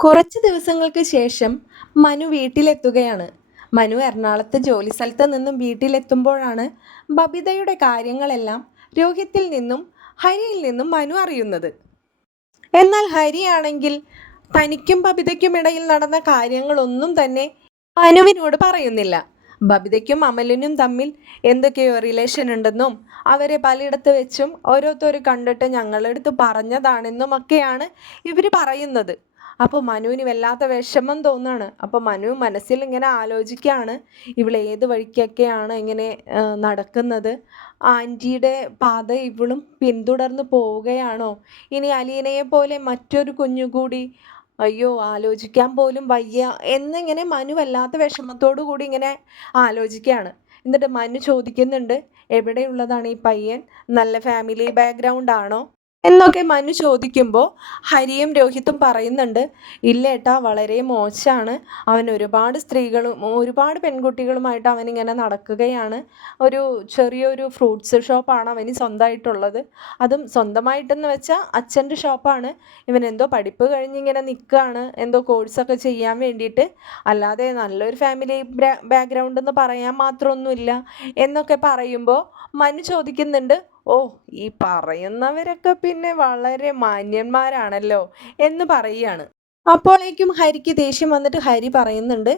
കുറച്ച് ദിവസങ്ങൾക്ക് ശേഷം മനു വീട്ടിലെത്തുകയാണ്. മനു എറണാകുളത്ത് ജോലിസ്ഥലത്ത് നിന്നും വീട്ടിലെത്തുമ്പോഴാണ് ബബിതയുടെ കാര്യങ്ങളെല്ലാം രോഹിത്തിൽ നിന്നും ഹരിയിൽ നിന്നും മനു അറിയുന്നത്. എന്നാൽ ഹരിയാണെങ്കിൽ തനിക്കും ബബിതയ്ക്കും ഇടയിൽ നടന്ന കാര്യങ്ങളൊന്നും തന്നെ മനുവിനോട് പറയുന്നില്ല. ബബിതയ്ക്കും അമലിനും തമ്മിൽ എന്തൊക്കെയോ റിലേഷൻ ഉണ്ടെന്നും അവരെ പലയിടത്ത് വെച്ചും ഓരോരുത്തർ കണ്ടിട്ട് ഞങ്ങളെടുത്ത് പറഞ്ഞതാണെന്നും ഒക്കെയാണ് ഇവർ പറയുന്നത്. അപ്പോൾ മനുവിന് വല്ലാത്ത വിഷമം തോന്നുകയാണ്. അപ്പോൾ മനു മനസ്സിൽ ഇങ്ങനെ ആലോചിക്കുകയാണ്, ഇവൾ ഏത് വഴിക്കൊക്കെയാണ് ഇങ്ങനെ നടക്കുന്നത്, ആൻറ്റിയുടെ പാത ഇവളും പിന്തുടർന്ന് പോവുകയാണോ, ഇനി അലീനയെ പോലെ മറ്റൊരു കുഞ്ഞുകൂടി, അയ്യോ ആലോചിക്കാൻ പോലും വയ്യ എന്നിങ്ങനെ മനു വല്ലാത്ത വിഷമത്തോടു കൂടി ഇങ്ങനെ ആലോചിക്കുകയാണ്. എന്നിട്ട് മനു ചോദിക്കുന്നുണ്ട്, എവിടെയുള്ളതാണ് ഈ പയ്യൻ, നല്ല ഫാമിലി ബാക്ക്ഗ്രൗണ്ട് ആണോ എന്നൊക്കെ മനു ചോദിക്കുമ്പോൾ ഹരിയും രോഹിത്തും പറയുന്നുണ്ട്, ഇല്ല ഏട്ടാ വളരെ മോശമാണ്, അവൻ ഒരുപാട് സ്ത്രീകളും ഒരുപാട് പെൺകുട്ടികളുമായിട്ട് അവനിങ്ങനെ നടക്കുകയാണ്. ഒരു ചെറിയൊരു ഫ്രൂട്ട്സ് ഷോപ്പാണ് അവന് സ്വന്തമായിട്ടുള്ളത്. അതും സ്വന്തമായിട്ടെന്ന് വെച്ചാൽ അച്ഛൻ്റെ ഷോപ്പാണ്. ഇവൻ എന്തോ പഠിപ്പ് കഴിഞ്ഞിങ്ങനെ നിൽക്കുകയാണ്, എന്തോ കോഴ്സൊക്കെ ചെയ്യാൻ വേണ്ടിയിട്ട്. അല്ലാതെ നല്ലൊരു ഫാമിലി ബാക്ക്ഗ്രൗണ്ട് എന്ന് പറയാൻ മാത്രമൊന്നുമില്ല എന്നൊക്കെ പറയുമ്പോൾ മനു ചോദിക്കുന്നുണ്ട്, ഓ ഈ പറയുന്നവരൊക്കെ പിന്നെ വളരെ മാന്യന്മാരാണല്ലോ എന്ന് പറയുകയാണ്. അപ്പോഴേക്കും ഹരിക്ക് ദേഷ്യം വന്നിട്ട് ഹരി പറയുന്നുണ്ട്,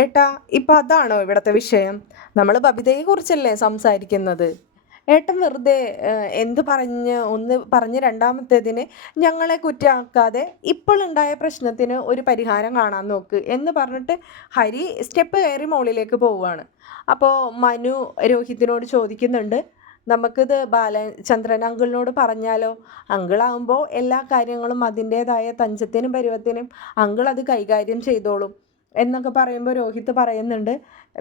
ഏട്ടാ ഇപ്പം അതാണോ ഇവിടുത്തെ വിഷയം, നമ്മൾ ബബിതയെ കുറിച്ചല്ലേ സംസാരിക്കുന്നത്, ഏട്ടൻ വെറുതെ ഒന്ന് പറഞ്ഞ് രണ്ടാമത്തേതിന് ഞങ്ങളെ കുറ്റമാക്കാതെ ഇപ്പോഴുണ്ടായ പ്രശ്നത്തിന് ഒരു പരിഹാരം കാണാൻ നോക്ക് എന്ന് പറഞ്ഞിട്ട് ഹരി സ്റ്റെപ്പ് കയറി മുകളിലേക്ക് പോവുകയാണ്. അപ്പോൾ മനു രോഹിത്തിനോട് ചോദിക്കുന്നുണ്ട്, നമുക്കിത് ബാലചന്ദ്രൻ അങ്കിളിനോട് പറഞ്ഞാലോ, അങ്കിളാകുമ്പോൾ എല്ലാ കാര്യങ്ങളും അതിൻ്റേതായ തഞ്ചത്തിനും പരുവത്തിനും അങ്കിൾ അത് കൈകാര്യം ചെയ്തോളും എന്നൊക്കെ പറയുമ്പോൾ രോഹിത് പറയുന്നുണ്ട്,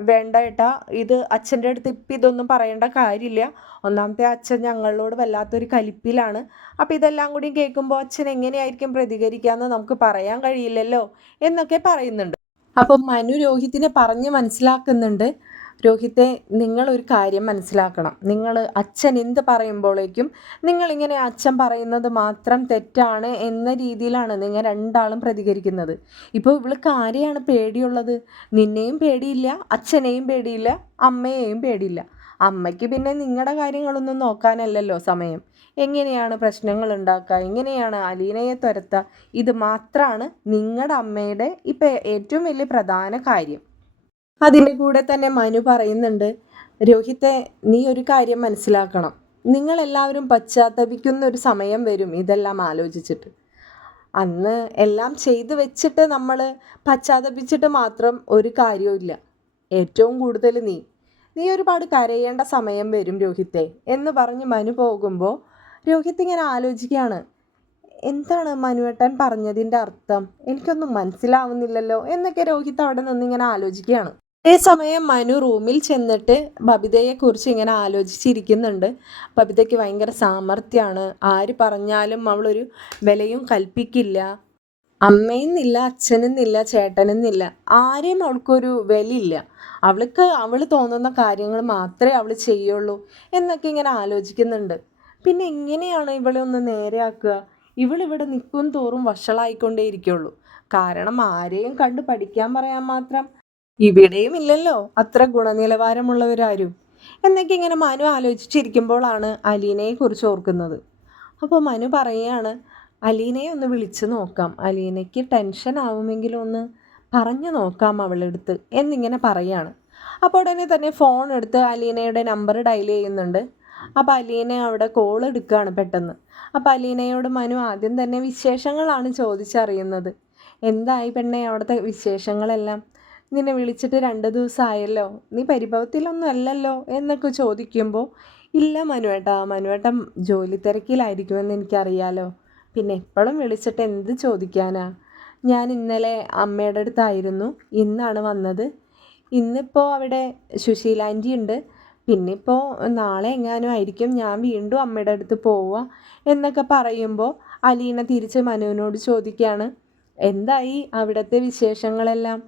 വേണ്ട ഏട്ടാ, ഇത് അച്ഛൻ്റെ അടുത്ത് ഇപ്പം ഇതൊന്നും പറയേണ്ട കാര്യമില്ല. ഒന്നാമത്തെ അച്ഛൻ ഞങ്ങളോട് വല്ലാത്തൊരു കലിപ്പിലാണ്. അപ്പോൾ ഇതെല്ലാം കൂടി കേൾക്കുമ്പോൾ അച്ഛൻ എങ്ങനെയായിരിക്കും പ്രതികരിക്കാമെന്ന് നമുക്ക് പറയാൻ കഴിയില്ലല്ലോ എന്നൊക്കെ പറയുന്നുണ്ട്. അപ്പം മനു രോഹിത്തിനെ പറഞ്ഞ് മനസ്സിലാക്കുന്നുണ്ട്, രോഹിത്തെ നിങ്ങളൊരു കാര്യം മനസ്സിലാക്കണം, നിങ്ങൾ അച്ഛൻ എന്ത് പറയുമ്പോഴേക്കും നിങ്ങളിങ്ങനെ അച്ഛൻ പറയുന്നത് മാത്രം തെറ്റാണ് എന്ന രീതിയിലാണ് നിങ്ങൾ രണ്ടാളും പ്രതികരിക്കുന്നത്. ഇപ്പോൾ ഇവൾക്ക് ആരെയാണ് പേടിയുള്ളത്? നിന്നെയും പേടിയില്ല, അച്ഛനെയും പേടിയില്ല, അമ്മയെയും പേടിയില്ല. അമ്മയ്ക്ക് പിന്നെ നിങ്ങളുടെ കാര്യങ്ങളൊന്നും നോക്കാനല്ലല്ലോ സമയം. എങ്ങനെയാണ് പ്രശ്നങ്ങൾ ഉണ്ടാക്കുക, എങ്ങനെയാണ് അലീനയെ തുരത്തുക, ഇത് മാത്രമാണ് നിങ്ങളുടെ അമ്മയുടെ ഇപ്പം ഏറ്റവും വലിയ പ്രധാന കാര്യം. അതിൻ്റെ കൂടെ തന്നെ മനു പറയുന്നുണ്ട്, രോഹിത്തെ നീ ഒരു കാര്യം മനസ്സിലാക്കണം, നിങ്ങളെല്ലാവരും പശ്ചാത്തപിക്കുന്ന ഒരു സമയം വരും ഇതെല്ലാം ആലോചിച്ചിട്ട്. അന്ന് എല്ലാം ചെയ്തു വെച്ചിട്ട് നമ്മൾ പശ്ചാത്തപിച്ചിട്ട് മാത്രം ഒരു കാര്യവുമില്ല. ഏറ്റവും കൂടുതൽ നീ ഒരുപാട് കരയേണ്ട സമയം വരും രോഹിത്തെ എന്ന് പറഞ്ഞ് മനു പോകുമ്പോൾ രോഹിത്ത് ഇങ്ങനെ ആലോചിക്കുകയാണ്, എന്താണ് മനുവേട്ടൻ പറഞ്ഞതിൻ്റെ അർത്ഥം, എനിക്കൊന്നും മനസ്സിലാവുന്നില്ലല്ലോ എന്നൊക്കെ രോഹിത്ത് അവിടെ നിന്നിങ്ങനെ ആലോചിക്കുകയാണ്. അതേസമയം മനു റൂമിൽ ചെന്നിട്ട് ബബിതയെക്കുറിച്ച് ഇങ്ങനെ ആലോചിച്ചിരിക്കുന്നുണ്ട്. ബബിതയ്ക്ക് ഭയങ്കര സാമർഥ്യമാണ്, ആര് പറഞ്ഞാലും അവളൊരു വിലയും കൽപ്പിക്കില്ല, അമ്മയെന്നില്ല അച്ഛനെന്നില്ല ചേട്ടനെന്നില്ല, ആരെയും അവൾക്കൊരു വിലയില്ല, അവൾ തോന്നുന്ന കാര്യങ്ങൾ മാത്രമേ അവൾ ചെയ്യുള്ളൂ എന്നൊക്കെ ഇങ്ങനെ ആലോചിക്കുന്നുണ്ട്. പിന്നെ എങ്ങനെയാണ് ഇവളെ ഒന്ന് നേരെയാക്കുക? ഇവളിവിടെ നിൽക്കും തോറും വഷളായിക്കൊണ്ടേയിരിക്കുള്ളൂ. കാരണം ആരെയും കണ്ട് പഠിക്കാൻ പറയാൻ മാത്രം ഇവിടെയും ഇല്ലല്ലോ അത്ര ഗുണനിലവാരമുള്ളവരാരും എന്നൊക്കെ ഇങ്ങനെ മനു ആലോചിച്ചിരിക്കുമ്പോഴാണ് അലീനയെ കുറിച്ച് ഓർക്കുന്നത്. അപ്പോൾ മനു പറയുകയാണ്, അലീനയെ ഒന്ന് വിളിച്ച് നോക്കാം, അലീനയ്ക്ക് ടെൻഷൻ ആവുമെങ്കിലും ഒന്ന് പറഞ്ഞു നോക്കാം അവളെടുത്ത് എന്നിങ്ങനെ പറയുകയാണ്. അപ്പോൾ ഉടനെ തന്നെ ഫോൺ എടുത്ത് അലീനയുടെ നമ്പർ ഡയൽ ചെയ്യുന്നുണ്ട്. അപ്പോൾ അലീന അവിടെ കോൾ എടുക്കുകയാണ് പെട്ടെന്ന്. അപ്പോൾ അലീനയോട് മനു ആദ്യം തന്നെ വിശേഷങ്ങളാണ് ചോദിച്ചറിയുന്നത്. എന്തായി പെണ്ണെ അവിടുത്തെ വിശേഷങ്ങളെല്ലാം, നിന്നെ വിളിച്ചിട്ട് 2 ദിവസമായല്ലോ, നീ പരിഭവത്തിലൊന്നും അല്ലല്ലോ എന്നൊക്കെ ചോദിക്കുമ്പോൾ, ഇല്ല മനുവേട്ടൻ ജോലി തിരക്കിലായിരിക്കുമെന്ന് എനിക്കറിയാലോ, പിന്നെ എപ്പോഴും വിളിച്ചിട്ട് എന്ത് ചോദിക്കാനാ, ഞാൻ ഇന്നലെ അമ്മയുടെ അടുത്തായിരുന്നു, ഇന്നാണ് വന്നത്, ഇന്നിപ്പോൾ അവിടെ സുശീല ആൻറ്റി ഉണ്ട്, പിന്നെ ഇപ്പോൾ നാളെ എങ്ങാനും ആയിരിക്കും ഞാൻ വീണ്ടും അമ്മയുടെ അടുത്ത് പോവുക എന്നൊക്കെ പറയുമ്പോൾ അലീന തിരിച്ച് മനുവിനോട് ചോദിക്കുകയാണ്, എന്തായി അവിടുത്തെ വിശേഷങ്ങളെല്ലാം,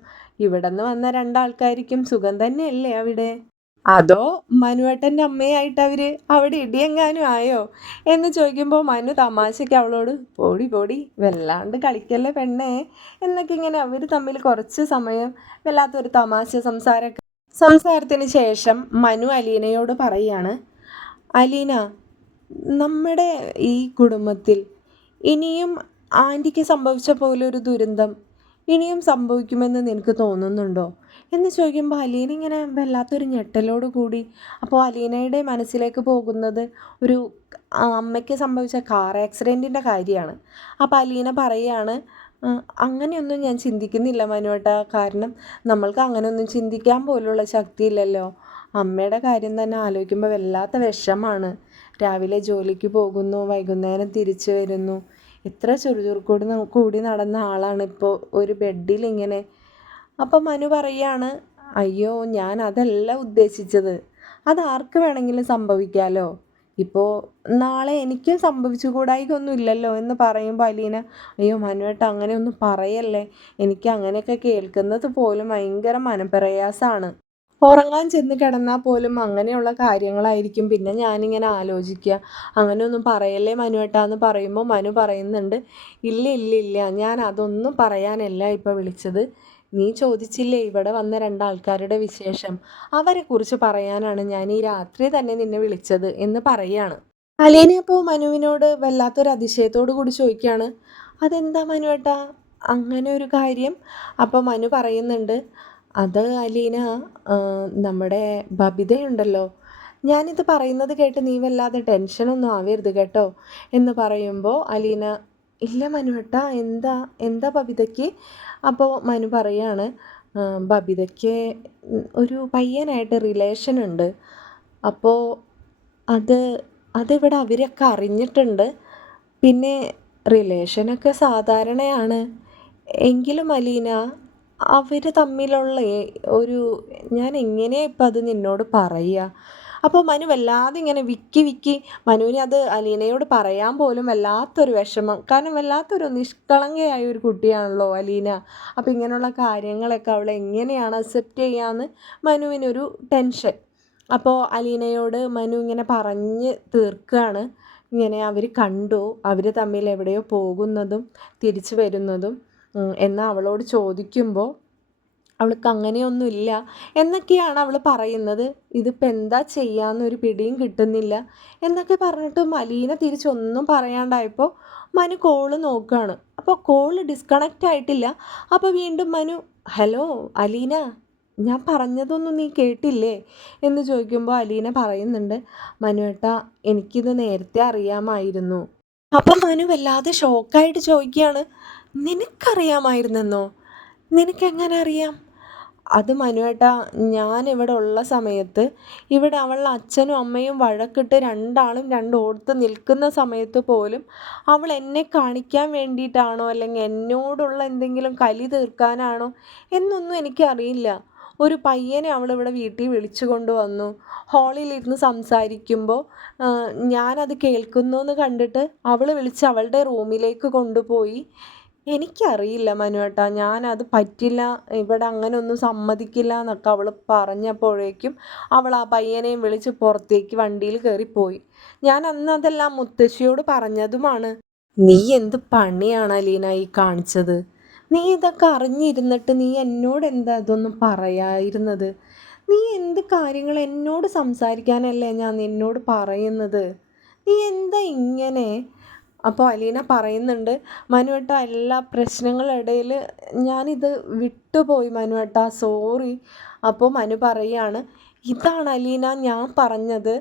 ഇവിടെ നിന്ന് വന്ന 2 ആൾക്കാർക്കും സുഖം തന്നെയല്ലേ അവിടെ? അതോ മനുവേട്ടൻ്റെ അമ്മയായിട്ട് അവർ അവിടെ ഇടിയെങ്ങാനും ആയോ എന്ന് ചോദിക്കുമ്പോൾ മനു തമാശയ്ക്ക് അവളോട് പോടി പോടി വല്ലാണ്ട് കളിക്കല്ലേ പെണ്ണേ എന്നൊക്കെ ഇങ്ങനെ അവർ തമ്മിൽ കുറച്ച് സമയം വല്ലാത്തൊരു തമാശ സംസാരത്തിന് ശേഷം മനു അലീനയോട് പറയാണ്, അലീന, നമ്മുടെ ഈ കുടുംബത്തിൽ ഇനിയും ആൻറ്റിക്ക് സംഭവിച്ച പോലെ ഒരു ദുരന്തം ഇനിയും സംഭവിക്കുമെന്ന് നിനക്ക് തോന്നുന്നുണ്ടോ എന്ന് ചോദിക്കുമ്പോൾ അലീന ഇങ്ങനെ വല്ലാത്തൊരു ഞെട്ടലോട് കൂടി, അപ്പോൾ അലീനയുടെ മനസ്സിലേക്ക് പോകുന്നത് ഒരു അമ്മയ്ക്ക് സംഭവിച്ച കാർ ആക്സിഡൻറ്റിൻ്റെ കാര്യമാണ്. അപ്പോൾ അലീന പറയുകയാണ്, അങ്ങനെയൊന്നും ഞാൻ ചിന്തിക്കുന്നില്ല മനുവേട്ടാ, കാരണം നമ്മൾക്ക് അങ്ങനെയൊന്നും ചിന്തിക്കാൻ പോലുള്ള ശക്തിയില്ലല്ലോ. അമ്മയുടെ കാര്യം തന്നെ ആലോചിക്കുമ്പോൾ വല്ലാത്ത വിഷമാണ്. രാവിലെ ജോലിക്ക് പോകുന്നു, വൈകുന്നേരം തിരിച്ചു വരുന്നു. എത്ര ചുറുചുറുക്കോട് കൂടി നടന്ന ആളാണ് ഇപ്പോൾ ഒരു ബെഡിലിങ്ങനെ. അപ്പം മനു പറയാണ്, അയ്യോ ഞാൻ അതല്ല ഉദ്ദേശിച്ചത്, അതാർക്ക് വേണമെങ്കിലും സംഭവിക്കാമല്ലോ, ഇപ്പോൾ നാളെ എനിക്കും സംഭവിച്ചു കൂടായികൊന്നും ഇല്ലല്ലോ എന്ന് പറയുമ്പോൾ അലീന, അയ്യോ മനുവേട്ട അങ്ങനെയൊന്നും പറയല്ലേ, എനിക്ക് അങ്ങനെയൊക്കെ കേൾക്കുന്നത് പോലും ഭയങ്കര മനപ്രയാസമാണ്. ഉറങ്ങാൻ ചെന്ന് കിടന്നാൽ പോലും അങ്ങനെയുള്ള കാര്യങ്ങളായിരിക്കും പിന്നെ ഞാനിങ്ങനെ ആലോചിക്കുക. അങ്ങനെയൊന്നും പറയല്ലേ മനുവേട്ടാ എന്ന് പറയുമ്പോൾ മനു പറയുന്നുണ്ട്, ഇല്ല ഇല്ല ഇല്ല, ഞാൻ അതൊന്നും പറയാനല്ല ഇപ്പോൾ വിളിച്ചത്. നീ ചോദിച്ചില്ലേ ഇവിടെ വന്ന രണ്ടാൾക്കാരുടെ വിശേഷം, അവരെക്കുറിച്ച് പറയാനാണ് ഞാൻ ഈ രാത്രി തന്നെ നിന്നെ വിളിച്ചത് എന്ന് പറയാണ്. അലീന അപ്പോൾ മനുവിനോട് വല്ലാത്തൊരു അതിശയത്തോടു കൂടി ചോദിക്കുകയാണ്, അതെന്താ മനുവേട്ടാ അങ്ങനെ ഒരു കാര്യം? അപ്പോൾ മനു പറയുന്നുണ്ട്, അത് അലീന, നമ്മുടെ ബബിതയുണ്ടല്ലോ, ഞാനിത് പറയുന്നത് കേട്ട് നീ വല്ലാതെ ടെൻഷനൊന്നും ആവരുത് കേട്ടോ എന്ന് പറയുമ്പോൾ അലീന, ഇല്ല മനുവേട്ടാ, എന്താ എന്താ ബബിതയ്ക്ക്? അപ്പോൾ മനു പറയാണ്, ബബിതയ്ക്ക് ഒരു പയ്യനായിട്ട് റിലേഷൻ ഉണ്ട്. അപ്പോൾ അത് അതിവിടെ അവരൊക്കെ അറിഞ്ഞിട്ടുണ്ട്. പിന്നെ റിലേഷനൊക്കെ സാധാരണയാണ്. എങ്കിലും അലീന, അവർ തമ്മിലുള്ള ഒരു, ഞാൻ എങ്ങനെയാണ് ഇപ്പം അത് നിന്നോട് പറയുക? അപ്പോൾ മനു വല്ലാതെ ഇങ്ങനെ വിക്കി വിക്കി, മനുവിന് അത് അലീനയോട് പറയാൻ പോലും വല്ലാത്തൊരു വിഷമം. കാരണം വല്ലാത്തൊരു നിഷ്കളങ്കയായ ഒരു കുട്ടിയാണല്ലോ അലീന. അപ്പോൾ ഇങ്ങനെയുള്ള കാര്യങ്ങളൊക്കെ അവൾ എങ്ങനെയാണ് അക്സെപ്റ്റ് ചെയ്യാമെന്ന് മനുവിനൊരു ടെൻഷൻ. അപ്പോൾ അലീനയോട് മനു ഇങ്ങനെ പറഞ്ഞ് തീർക്കുകയാണ്, ഇങ്ങനെ അവർ കണ്ടു, അവർ തമ്മിൽ എവിടെയോ പോകുന്നതും തിരിച്ചു വരുന്നതും എന്ന് അവളോട് ചോദിക്കുമ്പോൾ അവൾക്ക് അങ്ങനെയൊന്നുമില്ല എന്നൊക്കെയാണ് അവൾ പറയുന്നത്. ഇതിപ്പോൾ എന്താ ചെയ്യാമെന്നൊരു പിടിയും കിട്ടുന്നില്ല എന്നൊക്കെ പറഞ്ഞിട്ട് അലീന തിരിച്ചൊന്നും പറയാണ്ടായപ്പോൾ മനു കോള് നോക്കുകയാണ്. അപ്പോൾ കോള് ഡിസ്കണക്റ്റ് ആയിട്ടില്ല. അപ്പോൾ വീണ്ടും മനു, ഹലോ അലീന, ഞാൻ പറഞ്ഞതൊന്നും നീ കേട്ടില്ലേ എന്ന് ചോദിക്കുമ്പോൾ അലീന പറയുന്നുണ്ട്, മനുവേട്ടാ എനിക്കിത് നേരത്തെ അറിയാമായിരുന്നു. അപ്പം മനു വല്ലാതെ ഷോക്കായിട്ട് ചോദിക്കുകയാണ്, നിനക്കറിയാമായിരുന്നെന്നോ? നിനക്കെങ്ങനെ അറിയാം? അത് മനുവേട്ടാ, ഞാനിവിടെ ഉള്ള സമയത്ത്, ഇവിടെ അവളുടെ അച്ഛനും അമ്മയും വഴക്കിട്ട് രണ്ടാളും രണ്ടോടത്ത് നിൽക്കുന്ന സമയത്ത് പോലും അവൾ എന്നെ കാണിക്കാൻ വേണ്ടിയിട്ടാണോ അല്ലെങ്കിൽ എന്നോടുള്ള എന്തെങ്കിലും കലി തീർക്കാനാണോ എന്നൊന്നും എനിക്കറിയില്ല. ഒരു പയ്യനെ അവളിവിടെ വീട്ടിൽ വിളിച്ചു കൊണ്ടുവന്നു. ഹാളിലിരുന്ന് സംസാരിക്കുമ്പോൾ ഞാനത് കേൾക്കുന്നു എന്ന് കണ്ടിട്ട് അവൾ വിളിച്ച് അവളുടെ റൂമിലേക്ക് കൊണ്ടുപോയി. എനിക്കറിയില്ല മനുവേട്ടാ, ഞാനത് പറ്റില്ല, ഇവിടെ അങ്ങനെ ഒന്നും സമ്മതിക്കില്ല എന്നൊക്കെ അവൾ പറഞ്ഞപ്പോഴേക്കും അവൾ ആ പയ്യനെയും വിളിച്ച് പുറത്തേക്ക് വണ്ടിയിൽ കയറിപ്പോയി. ഞാൻ അന്ന് അതെല്ലാം മുത്തശ്ശിയോട് പറഞ്ഞതുമാണ്. നീ എന്ത് പണിയാണ് അലീന ഈ കാണിച്ചത്? നീ ഇതൊക്കെ അറിഞ്ഞിരുന്നിട്ട് നീ എന്നോട് എന്താ ഇതൊന്നും പറയാതിരുന്നത്? നീ എന്ത് കാര്യങ്ങൾ എന്നോട് സംസാരിക്കാനല്ലേ ഞാൻ നിന്നോട് പറയുന്നത്? നീ എന്താ ഇങ്ങനെ? അപ്പോൾ അലീന പറയുന്നുണ്ട്, മനുവേട്ട എല്ലാ പ്രശ്നങ്ങളിടയിൽ ഞാനിത് വിട്ടുപോയി മനുവേട്ട, സോറി. അപ്പോൾ മനു പറയാണ്, ഇതാണ് അലീന ഞാൻ പറഞ്ഞത്,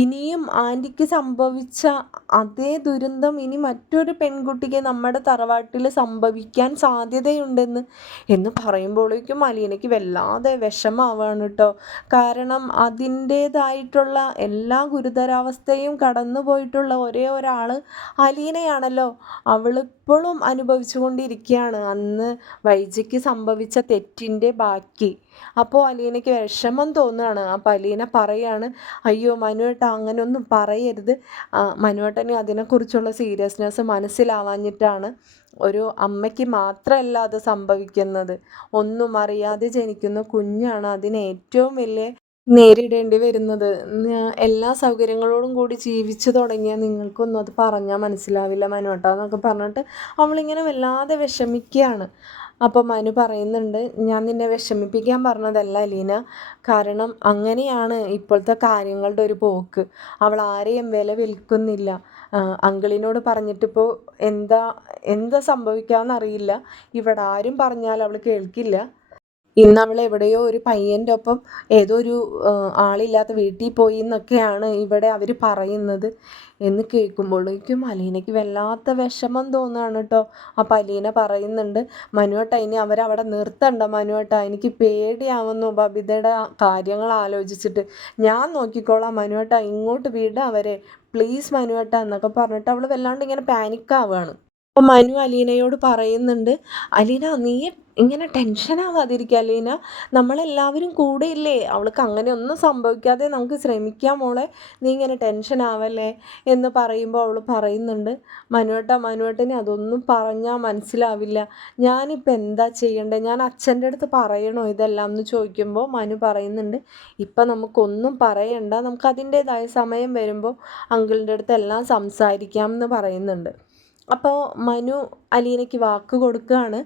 ഇനിയും ആൻറ്റിക്ക് സംഭവിച്ച അതേ ദുരന്തം ഇനി മറ്റൊരു പെൺകുട്ടിക്ക് നമ്മുടെ തറവാട്ടിൽ സംഭവിക്കാൻ സാധ്യതയുണ്ടെന്ന് എന്ന് പറയുമ്പോഴേക്കും അലീനയ്ക്ക് വല്ലാതെ വിഷമാവാണ് കേട്ടോ. കാരണം അതിൻ്റേതായിട്ടുള്ള എല്ലാ ഗുരുതരാവസ്ഥയും കടന്നു പോയിട്ടുള്ള ഒരേ ഒരാൾ അലീനയാണല്ലോ. അവളിപ്പോഴും അനുഭവിച്ചു കൊണ്ടിരിക്കുകയാണ് അന്ന് വൈജയ്ക്ക് സംഭവിച്ച തെറ്റിൻ്റെ ബാക്കി. അപ്പോൾ അലീനയ്ക്ക് വിഷമം തോന്നുകയാണ്. അപ്പോൾ അലീന പറയാണ്, അയ്യോ മനുവേട്ട അങ്ങനെയൊന്നും പറയരുത്, മനുവേട്ടന് അതിനെക്കുറിച്ചുള്ള സീരിയസ്നെസ് മനസ്സിലാവാഞ്ഞിട്ടാണ്. ഒരു അമ്മയ്ക്ക് മാത്രമല്ല അത് സംഭവിക്കുന്നത്, ഒന്നും അറിയാതെ ജനിക്കുന്ന കുഞ്ഞാണ് അതിന് ഏറ്റവും വലിയ നേരിടേണ്ടി വരുന്നത്. എല്ലാ സൗകര്യങ്ങളോടും കൂടി ജീവിച്ചു തുടങ്ങിയാൽ നിങ്ങൾക്കൊന്നും അത് പറഞ്ഞാൽ മനസ്സിലാവില്ല മനുവേട്ടാ എന്നൊക്കെ പറഞ്ഞിട്ട് അവളിങ്ങനെ വല്ലാതെ വിഷമിക്കുകയാണ്. അപ്പോൾ മനു പറയുന്നുണ്ട്, ഞാൻ നിന്നെ വിഷമിപ്പിക്കാൻ പറഞ്ഞതല്ല അലീന, കാരണം അങ്ങനെയാണ് ഇപ്പോഴത്തെ കാര്യങ്ങളുടെ ഒരു പോക്ക്. അവൾ ആരെയും വില വിൽക്കുന്നില്ല. അങ്കിളിനോട് പറഞ്ഞിട്ടിപ്പോൾ എന്താ എന്താ സംഭവിക്കാമെന്നറിയില്ല. ഇവിടെ ആരും പറഞ്ഞാൽ അവൾ കേൾക്കില്ല. ഇന്ന് അവൾ എവിടെയോ ഒരു പയ്യൻ്റെ ഒപ്പം ഏതോ ഒരു ആളില്ലാത്ത വീട്ടിൽ പോയി എന്നൊക്കെയാണ് ഇവിടെ അവർ പറയുന്നത് എന്ന് കേൾക്കുമ്പോഴേക്കും അലീനയ്ക്ക് വല്ലാത്ത വിഷമം തോന്നുകയാണ് കേട്ടോ. അപ്പം അലീന പറയുന്നുണ്ട്, മനുവേട്ടാ ഇനി അവരവിടെ നിർത്തണ്ട മനുവേട്ടാ, എനിക്ക് പേടിയാവുന്നു ബബിതയുടെ കാര്യങ്ങൾ ആലോചിച്ചിട്ട്. ഞാൻ നോക്കിക്കോളാം മനുവേട്ടാ, ഇങ്ങോട്ട് വിട അവരെ പ്ലീസ് മനുവേട്ടാ എന്നൊക്കെ പറഞ്ഞിട്ട് അവൾ വല്ലാണ്ട് ഇങ്ങനെ പാനിക്കാവുകയാണ്. അപ്പോൾ മനു അലീനയോട് പറയുന്നുണ്ട്, അലീന നീ ഇങ്ങനെ ടെൻഷൻ ആവാതിരിക്കുക അലീന, നമ്മളെല്ലാവരും കൂടെ ഇല്ലേ, അവൾക്ക് അങ്ങനെ ഒന്നും സംഭവിക്കാതെ നമുക്ക് ശ്രമിക്കാം മോളെ, നീ ഇങ്ങനെ ടെൻഷൻ ആവല്ലേ എന്ന് പറയുമ്പോൾ അവൾ പറയുന്നുണ്ട്, മനുവേട്ടന് അതൊന്നും പറഞ്ഞാൽ മനസ്സിലാവില്ല, ഞാനിപ്പോൾ എന്താ ചെയ്യണ്ടേ, ഞാൻ അച്ഛൻ്റെ അടുത്ത് പറയണോ ഇതെല്ലാം എന്ന് ചോദിക്കുമ്പോൾ മനു പറയുന്നുണ്ട്, ഇപ്പം നമുക്കൊന്നും പറയണ്ട, നമുക്ക് അതിൻ്റേതായ സമയം വരുമ്പോൾ അങ്കിളിൻ്റെ അടുത്ത് എല്ലാം സംസാരിക്കാം എന്ന് പറയുന്നുണ്ട്. അപ്പോൾ മനു അലീനയ്ക്ക് വാക്ക് കൊടുക്കുകയാണ്,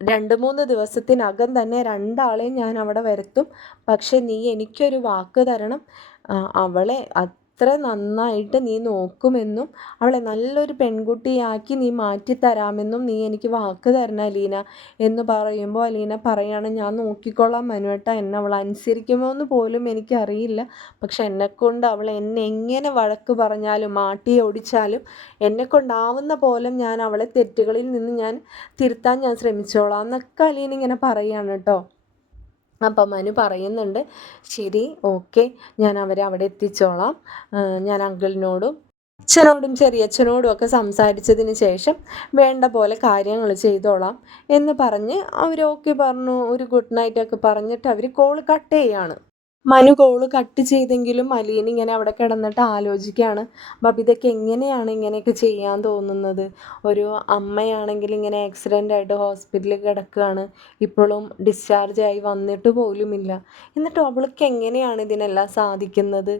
2-3 ദിവസത്തിനകം തന്നെ രണ്ടാളെയും ഞാൻ അവിടെ വരുത്തും, പക്ഷെ നീ എനിക്കൊരു വാക്ക് തരണം, അവളെ അത്ര നന്നായിട്ട് നീ നോക്കുമെന്നും അവളെ നല്ലൊരു പെൺകുട്ടിയാക്കി നീ മാറ്റിത്തരാമെന്നും നീ എനിക്ക് വാക്ക് തരണം അലീന എന്ന് പറയുമ്പോൾ അലീന പറയാണ്, ഞാൻ നോക്കിക്കോളാം മനുവേട്ടാ, എന്നെ അവൾ അനുസരിക്കുമോ എന്ന് പോലും എനിക്കറിയില്ല, പക്ഷെ എന്നെക്കൊണ്ട് അവൾ എന്നെ എങ്ങനെ വഴക്ക് പറഞ്ഞാലും മാട്ടി ഓടിച്ചാലും എന്നെക്കൊണ്ടാവുന്ന പോലെ ഞാൻ അവളെ തെറ്റുകളിൽ നിന്ന് ഞാൻ തിരുത്താൻ ഞാൻ ശ്രമിച്ചോളാം എന്നൊക്കെ അലീന ഇങ്ങനെ പറയുകയാണ് കേട്ടോ. അപ്പം മനു പറയുന്നുണ്ട്, ശരി ഓക്കെ, ഞാൻ അവരെ അവിടെ എത്തിച്ചോളാം, ഞാൻ അങ്കിളിനോടും അച്ഛനോടും ചെറിയച്ഛനോടും ഒക്കെ സംസാരിച്ചതിന് ശേഷം വേണ്ട പോലെ കാര്യങ്ങൾ ചെയ്തോളാം എന്ന് പറഞ്ഞ് അവർ ഓക്കെ പറഞ്ഞു. ഒരു ഗുഡ് നൈറ്റ് ഒക്കെ പറഞ്ഞിട്ട് അവർ കോൾ കട്ട് ചെയ്യാണ്. മനു കോള് കട്ട് ചെയ്തെങ്കിലും അലീന ഇങ്ങനെ അവിടെ കിടന്നിട്ട് ആലോചിക്കുകയാണ്, ബബിതയ്ക്ക് എങ്ങനെയാണ് ഇങ്ങനെയൊക്കെ ചെയ്യാൻ തോന്നുന്നത്. ഒരു അമ്മയാണെങ്കിൽ ഇങ്ങനെ ആക്സിഡൻ്റ് ആയിട്ട് ഹോസ്പിറ്റലിൽ കിടക്കുകയാണ്, ഇപ്പോഴും ഡിസ്ചാർജ് ആയി വന്നിട്ട് പോലുമില്ല, എന്നിട്ട് അവൾക്ക് എങ്ങനെയാണ് ഇതിനെല്ലാം സാധിക്കുന്നത്.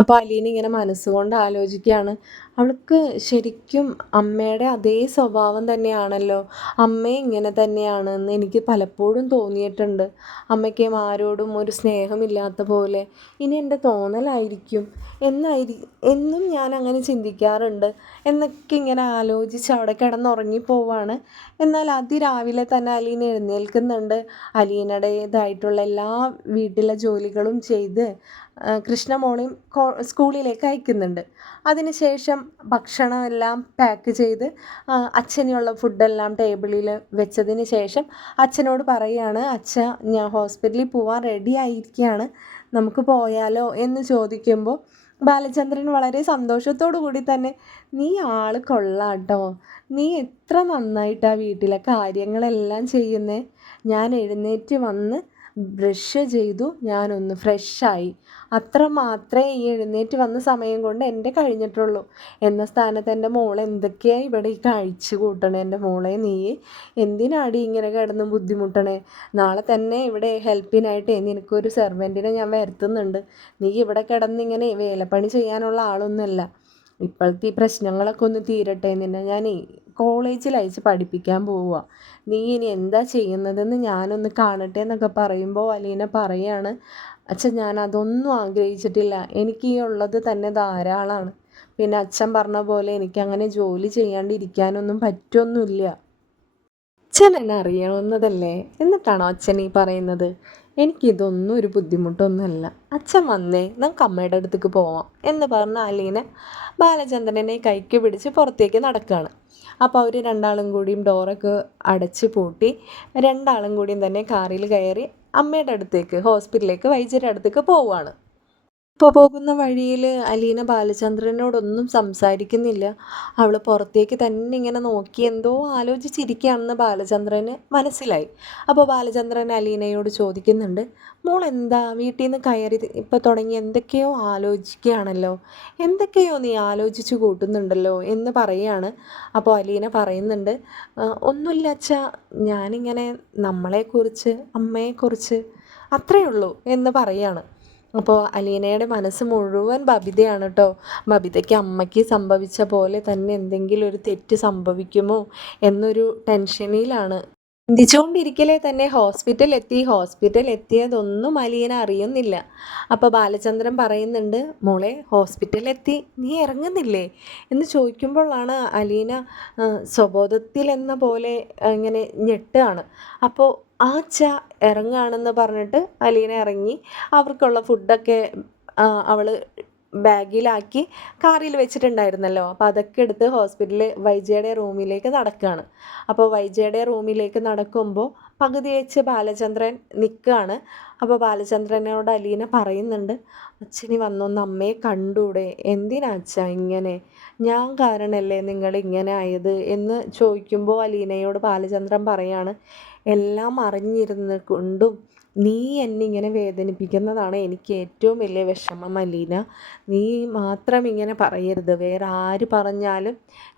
അപ്പോൾ അലീന ഇങ്ങനെ മനസ്സുകൊണ്ട് ആലോചിക്കുകയാണ്, അവൾക്ക് ശരിക്കും അമ്മയുടെ അതേ സ്വഭാവം തന്നെയാണല്ലോ, അമ്മ ഇങ്ങനെ തന്നെയാണെന്ന് എനിക്ക് പലപ്പോഴും തോന്നിയിട്ടുണ്ട്, അമ്മയ്ക്കും ആരോടും ഒരു സ്നേഹമില്ലാത്ത പോലെ. ഇനി എൻ്റെ തോന്നലായിരിക്കും എന്നും ഞാൻ അങ്ങനെ ചിന്തിക്കാറുണ്ട് എന്നൊക്കെ ഇങ്ങനെ ആലോചിച്ച് അവിടെ കിടന്നുറങ്ങിപ്പോവാണ്. എന്നാൽ അതിരാവിലെ തന്നെ അലീന എഴുന്നേൽക്കുന്നുണ്ട്, അലീനയുടേതായിട്ടുള്ള എല്ലാ വീട്ടിലെ ജോലികളും ചെയ്ത് കൃഷ്ണമോളെയും സ്കൂളിലേക്ക് അയക്കുന്നുണ്ട്. അതിനുശേഷം ഭക്ഷണമെല്ലാം പാക്ക് ചെയ്ത് അച്ഛനുള്ള ഫുഡെല്ലാം ടേബിളിൽ വെച്ചതിന് ശേഷം അച്ഛനോട് പറയുകയാണ്, അച്ഛ ഞാൻ ഹോസ്പിറ്റലിൽ പോവാൻ റെഡി ആയിരിക്കുകയാണ്, നമുക്ക് പോയാലോ എന്ന് ചോദിക്കുമ്പോൾ ബാലചന്ദ്രൻ വളരെ സന്തോഷത്തോടു കൂടി തന്നെ, നീ ആൾ കൊള്ളാട്ടോ, നീ എത്ര നന്നായിട്ടാണ് വീട്ടിലെ കാര്യങ്ങളെല്ലാം ചെയ്യുന്നേ, ഞാൻ എഴുന്നേറ്റ് വന്ന് ബ്രഷ് ചെയ്തു, ഞാനൊന്ന് ഫ്രഷായി, അത്ര മാത്രമേ ഈ എഴുന്നേറ്റ് വന്ന സമയം കൊണ്ട് എൻ്റെ കഴിഞ്ഞിട്ടുള്ളൂ എന്ന സ്ഥാനത്ത് എൻ്റെ മോൾ എന്തൊക്കെയാണ് ഇവിടെ ഈ കഴിച്ചു കൂട്ടണേ, എൻ്റെ മോളെ നീ എന്തിനാടി ഇങ്ങനെ കിടന്ന് ബുദ്ധിമുട്ടണേ, നാളെ തന്നെ ഇവിടെ ഹെൽപ്പിനായിട്ട് നിനക്കൊരു സെർവൻറ്റിനെ ഞാൻ വരുത്തുന്നുണ്ട്, നീ ഇവിടെ കിടന്നിങ്ങനെ വേലപ്പണി ചെയ്യാനുള്ള ആളൊന്നുമല്ല, ഇപ്പോഴത്തെ ഈ പ്രശ്നങ്ങളൊക്കെ ഒന്ന് തീരട്ടെ, നിന്നെ ഞാൻ കോളേജിൽ അയച്ച് പഠിപ്പിക്കാൻ പോവുക, നീ ഇനി എന്താ ചെയ്യുന്നതെന്ന് ഞാനൊന്ന് കാണട്ടെ എന്നൊക്കെ പറയുമ്പോൾ അലീന പറയാണ്, അച്ഛൻ ഞാൻ അതൊന്നും ആഗ്രഹിച്ചിട്ടില്ല, എനിക്ക് ഈ ഉള്ളത് തന്നെ ധാരാളമാണ്, പിന്നെ അച്ഛൻ പറഞ്ഞ പോലെ എനിക്കങ്ങനെ ജോലി ചെയ്യാണ്ടിരിക്കാനൊന്നും പറ്റൊന്നുമില്ല. അച്ഛൻ എന്നെ അറിയാവുന്നതല്ലേ, എന്നിട്ടാണോ അച്ഛൻ ഈ പറയുന്നത്, എനിക്കിതൊന്നും ഒരു ബുദ്ധിമുട്ടൊന്നുമല്ല, അച്ഛൻ വന്നേ നമുക്ക് അമ്മയുടെ അടുത്തേക്ക് പോവാം എന്ന് പറഞ്ഞ അലീന ബാലചന്ദ്രനെ കൈക്ക് പിടിച്ച് പുറത്തേക്ക് നടക്കുകയാണ്. അപ്പോൾ അവർ രണ്ടാളും കൂടിയും ഡോറൊക്കെ അടച്ച് പൂട്ടി രണ്ടാളും കൂടിയും തന്നെ കാറിൽ കയറി അമ്മയുടെ അടുത്തേക്ക് ഹോസ്പിറ്റലിലേക്ക് വൈദ്യരുടെ അടുത്തേക്ക് പോവുകയാണ്. ഇപ്പോൾ പോകുന്ന വഴിയിൽ അലീന ബാലചന്ദ്രനോടൊന്നും സംസാരിക്കുന്നില്ല, അവൾ പുറത്തേക്ക് തന്നെ ഇങ്ങനെ നോക്കി എന്തോ ആലോചിച്ചിരിക്കുകയാണെന്ന് ബാലചന്ദ്രന് മനസ്സിലായി. അപ്പോൾ ബാലചന്ദ്രൻ അലീനയോട് ചോദിക്കുന്നുണ്ട്, മോൾ എന്താ വീട്ടിൽ നിന്ന് കയറി ഇപ്പോൾ തുടങ്ങി എന്തൊക്കെയോ ആലോചിക്കുകയാണല്ലോ, എന്തൊക്കെയോ നീ ആലോചിച്ച് കൂട്ടുന്നുണ്ടല്ലോ എന്ന് പറയുകയാണ്. അപ്പോൾ അലീന പറയുന്നുണ്ട്, ഒന്നുമില്ല അച്ഛാ, ഞാനിങ്ങനെ നമ്മളെക്കുറിച്ച് അമ്മയെക്കുറിച്ച് അത്രയേ ഉള്ളൂ എന്ന് പറയാണ്. അപ്പോൾ അലീനയുടെ മനസ്സ് മുഴുവൻ ബബിതയാണ് കേട്ടോ. ബബിതയ്ക്ക് അമ്മയ്ക്ക് സംഭവിച്ച പോലെ തന്നെ എന്തെങ്കിലും ഒരു തെറ്റ് സംഭവിക്കുമോ എന്നൊരു ടെൻഷനിലാണ്. ചിന്തിച്ചുകൊണ്ടിരിക്കലേ തന്നെ ഹോസ്പിറ്റൽ എത്തിയതൊന്നും അലീന അറിയുന്നില്ല. അപ്പോൾ ബാലചന്ദ്രൻ പറയുന്നുണ്ട്, മോളെ ഹോസ്പിറ്റലിലെത്തി, നീ ഇറങ്ങുന്നില്ലേ എന്ന് ചോദിക്കുമ്പോഴാണ് അലീന സ്വബോധത്തിലെന്ന പോലെ ഇങ്ങനെ ഞെട്ടുകയാണ്. അപ്പോൾ ആച്ച ഇറങ്ങുകയാണെന്ന് പറഞ്ഞിട്ട് അലീന ഇറങ്ങി. അവർക്കുള്ള ഫുഡൊക്കെ അവൾ ബാഗിലാക്കി കാറിൽ വെച്ചിട്ടുണ്ടായിരുന്നല്ലോ. അപ്പോൾ അതൊക്കെ എടുത്ത് ഹോസ്പിറ്റലിൽ വൈജയുടെ റൂമിലേക്ക് നടക്കുകയാണ്. അപ്പോൾ വൈജയുടെ റൂമിലേക്ക് നടക്കുമ്പോൾ പകുതി വെച്ച് ബാലചന്ദ്രൻ നിൽക്കുകയാണ്. അപ്പോൾ ബാലചന്ദ്രനോട് അലീന പറയുന്നുണ്ട്, അച്ഛനി വന്നൊന്ന് അമ്മയെ കണ്ടൂടെ, എന്തിനാ അച്ഛാ ഇങ്ങനെ, ഞാൻ കാരണമല്ലേ നിങ്ങൾ ഇങ്ങനെ ആയത് എന്ന് ചോദിക്കുമ്പോൾ അലീനയോട് ബാലചന്ദ്രൻ പറയാണ്, എല്ലാം അറിഞ്ഞിരുന്ന് കൊണ്ടും നീ എന്നെ ഇങ്ങനെ വേദനിപ്പിക്കുന്നതാണ് എനിക്ക് ഏറ്റവും വലിയ വിഷമം അലീന. നീ മാത്രം ഇങ്ങനെ പറയരുത്, വേറെ ആര് പറഞ്ഞാലും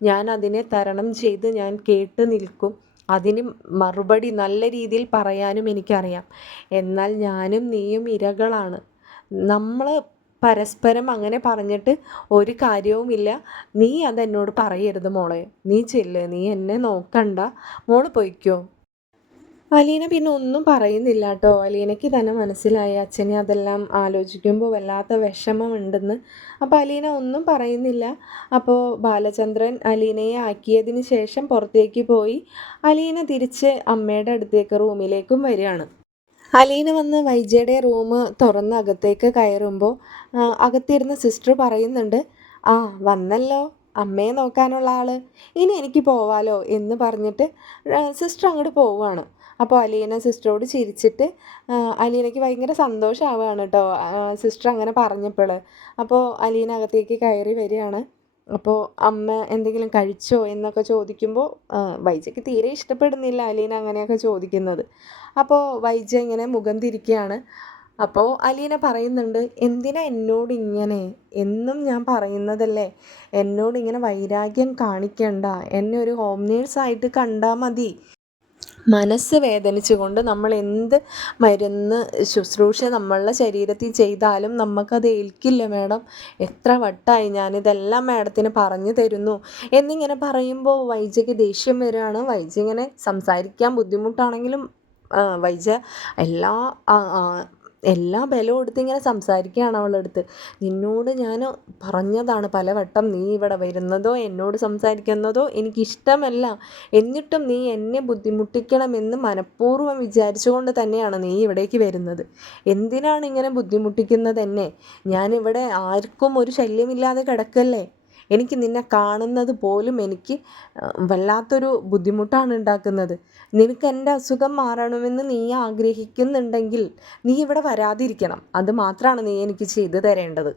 ഞാൻ അതിനെ തരണം ചെയ്ത് ഞാൻ കേട്ട് നിൽക്കും. അതിന് മറുപടി നല്ല രീതിയിൽ പറയാനും എനിക്കറിയാം. എന്നാൽ ഞാനും നീയും ഇരകളാണ്. നമ്മൾ പരസ്പരം അങ്ങനെ പറഞ്ഞിട്ട് ഒരു കാര്യവുമില്ല. നീ അതെന്നോട് പറയരുത് മോളെ. നീ ചെല്ല്, നീ എന്നെ നോക്കണ്ട, മോള് പൊയ്ക്കോ. അലീന പിന്നെ ഒന്നും പറയുന്നില്ല കേട്ടോ. അലീനയ്ക്ക് തന്നെ മനസ്സിലായി അച്ഛനെ അതെല്ലാം ആലോചിക്കുമ്പോൾ വല്ലാത്ത വിഷമമുണ്ടെന്ന്. അപ്പോൾ അലീന ഒന്നും പറയുന്നില്ല. അപ്പോൾ ബാലചന്ദ്രൻ അലീനയെ ആക്കിയതിന് ശേഷം പുറത്തേക്ക് പോയി. അലീന തിരിച്ച് അമ്മയുടെ അടുത്തേക്ക് റൂമിലേക്കും വരികയാണ്. അലീന വന്ന് വൈജയുടെ റൂം തുറന്ന് അകത്തേക്ക് കയറുമ്പോൾ അകത്തിരുന്ന സിസ്റ്റർ പറയുന്നുണ്ട്, ആ വന്നല്ലോ അമ്മയെ നോക്കാനുള്ള ആൾ, ഇനി എനിക്ക് പോവാലോ എന്ന് പറഞ്ഞിട്ട് സിസ്റ്റർ അങ്ങോട്ട് പോവുകയാണ്. അപ്പോൾ അലീന സിസ്റ്ററോട് ചിരിച്ചിട്ട് അലീനയ്ക്ക് ഭയങ്കര സന്തോഷമാവുകയാണ് കേട്ടോ സിസ്റ്റർ അങ്ങനെ പറഞ്ഞപ്പോൾ. അപ്പോൾ അലീന അകത്തേക്ക് കയറി വരികയാണ്. അപ്പോൾ അമ്മ എന്തെങ്കിലും കഴിച്ചോ എന്നൊക്കെ ചോദിക്കുമ്പോൾ വൈജയ്ക്ക് തീരെ ഇഷ്ടപ്പെടുന്നില്ല അലീന അങ്ങനെയൊക്കെ ചോദിക്കുന്നത്. അപ്പോൾ വൈജ ഇങ്ങനെ മുഖം തിരിക്കുകയാണ്. അപ്പോൾ അലീന പറയുന്നുണ്ട്, എന്തിനാ എന്നോട് ഇങ്ങനെ, എന്നും ഞാൻ പറയുന്നതല്ലേ, എന്നോട് ഇങ്ങനെ വൈരാഗ്യം കാണിക്കണ്ട, എന്നെ ഒരു ഹോം നേഴ്സായിട്ട് കണ്ടാൽ മതി. മനസ്സ് വേദനിച്ചുകൊണ്ട് നമ്മൾ എന്ത് മരുന്ന് ശുശ്രൂഷ നമ്മളുടെ ശരീരത്തിൽ ചെയ്താലും നമുക്കത് ഏൽക്കില്ല മാഡം. എത്ര വട്ടമായി ഞാനിതെല്ലാം മാഡത്തിന് പറഞ്ഞു തരുന്നു എന്നിങ്ങനെ പറയുമ്പോൾ വൈജയ്ക്ക് ദേഷ്യം വരികയാണ്. വൈജ ഇങ്ങനെ സംസാരിക്കാൻ ബുദ്ധിമുട്ടാണെങ്കിലും വൈജ എല്ലാ ബലവും എടുത്ത് ഇങ്ങനെ സംസാരിക്കുകയാണ് അവളെടുത്ത്. നിന്നോട് ഞാൻ പറഞ്ഞതാണ് പലവട്ടം, നീ ഇവിടെ വരുന്നതോ എന്നോട് സംസാരിക്കുന്നതോ എനിക്കിഷ്ടമല്ല. എന്നിട്ടും നീ എന്നെ ബുദ്ധിമുട്ടിക്കണമെന്ന് മനഃപൂർവ്വം വിചാരിച്ചുകൊണ്ട് തന്നെയാണ് നീ ഇവിടേക്ക് വരുന്നത്. എന്തിനാണ് ഇങ്ങനെ ബുദ്ധിമുട്ടിക്കുന്നത് എന്നെ? ഞാനിവിടെ ആർക്കും ഒരു ശല്യമില്ലാതെ കിടക്കല്ലേ. എനിക്ക് നിന്നെ കാണുന്നത് പോലും എനിക്ക് വല്ലാത്തൊരു ബുദ്ധിമുട്ടാണ് ഉണ്ടാക്കുന്നത്. നിനക്ക് എൻ്റെ അസുഖം മാറണമെന്ന് നീ ആഗ്രഹിക്കുന്നുണ്ടെങ്കിൽ നീ ഇവിടെ വരാതിരിക്കണം. അത് മാത്രമാണ് നീ എനിക്ക് ചെയ്തു തരേണ്ടത്.